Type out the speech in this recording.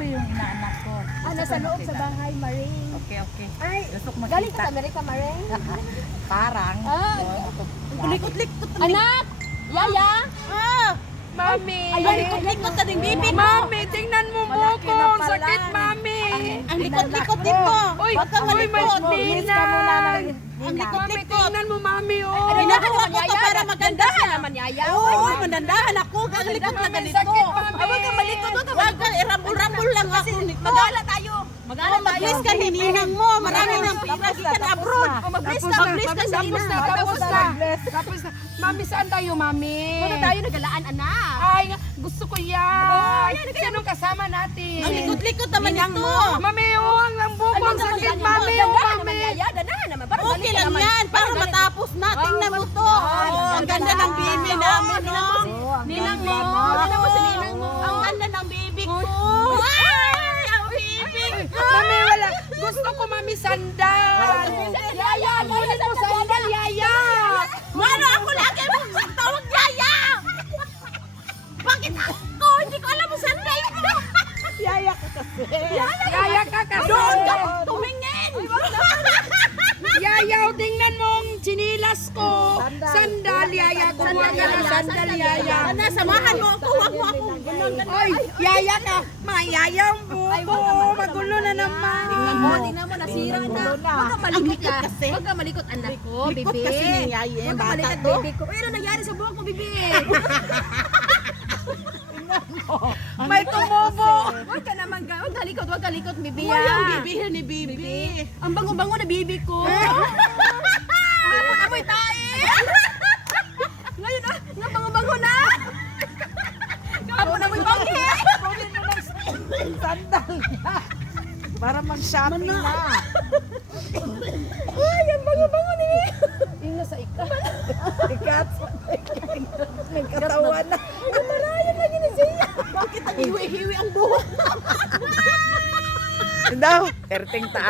mo yung inaanak ko. Nasa loob sa bahay, Maring. Okay, okay. Ay, Gusto ko galing ka makita. sa Amerika, Maring? Parang. Likot-likot. Anak! Yaya! Mami! Ayan, likot-likot na din bibig mo! Mami, tingnan mo buko! Ang sakit, Mami! Ang likot-likot din mo! Uy, Huwag kang uy, may malikot! tinan! Ang Mami, likot-likot! tingnan mo, Mami, oh! Ginagawa ko to para maganda siya. naman yaya. Oo, mandandahan ako. Ang likot na Mami, ganito. sakit, Mami! Huwag kang malikot. Huwag kang irambul-rambul lang ako nito. Magala tayo. Magala tayo. Mag-bless ka ni ninang mo. Marami ng pira. Kita abroad. Mag-bless Tapos ka. na, Mag-bless ka sa tapos na, ina. tapos na. Tapos na. Mami, saan tayo, Mami? Muna tayo nagalaan, anak. Ay, gusto ko yan! Sinong kasama natin? Ang likot-likot naman ito. Mami, oh, ang buko, ang sakit, Mami, oh, Mami! Yaya, danahan naman. Parang Okay lang yan. Para matapos na. Tingnan mo to. Ang ganda ng baby namin, no? Ninang mo. Ninang mo sa ninang mo. Ang ganda ng baby ko. Ay, ang baby ko. Mami, wala. Gusto ko, Mami, sandal. Yaya, kunin mo sandal, Yaya. Mano, ako lagi mo tawag yaya. Bakit ako? Hindi ko alam mo sandal ko. Yaya ko kasi. Yaya ka kasi. Doon ka tumingin. Yaya, oh, tingnan mo ang chinilas ko. Sandal, Yaya. Kumuha ka ng sandal, Yaya. Ana, samahan mo ako. Huwag mo ako. Ay, Yaya ka. Mayaya ang buko. Magulo na naman. Tingnan mo, nasira na. Huwag ka malikot ka. Huwag ka malikot, anak ko, Likot bibi. kasi ni yaya. Huwag ka Bata malikot, to. baby ko. Pero nangyari sa buhok mo, bibi. May tumubo. Huwag ka naman ka. Huwag ka likot, bibi. Mo yung bibi ni bibi. Ang bango-bango na bibi ko. Ano ka mo'y tae? Ngayon na, nga bango-bango na. Kapo na mo'y bangke. Sandal niya. Para mag-shopping na. Ay, ang bango-bango ni. Ina sa ika. Ikat. Nagkatawan na. Marayan lagi na siya. Bakit ang hiwi-hiwi ang buhok? Daw, perting taas.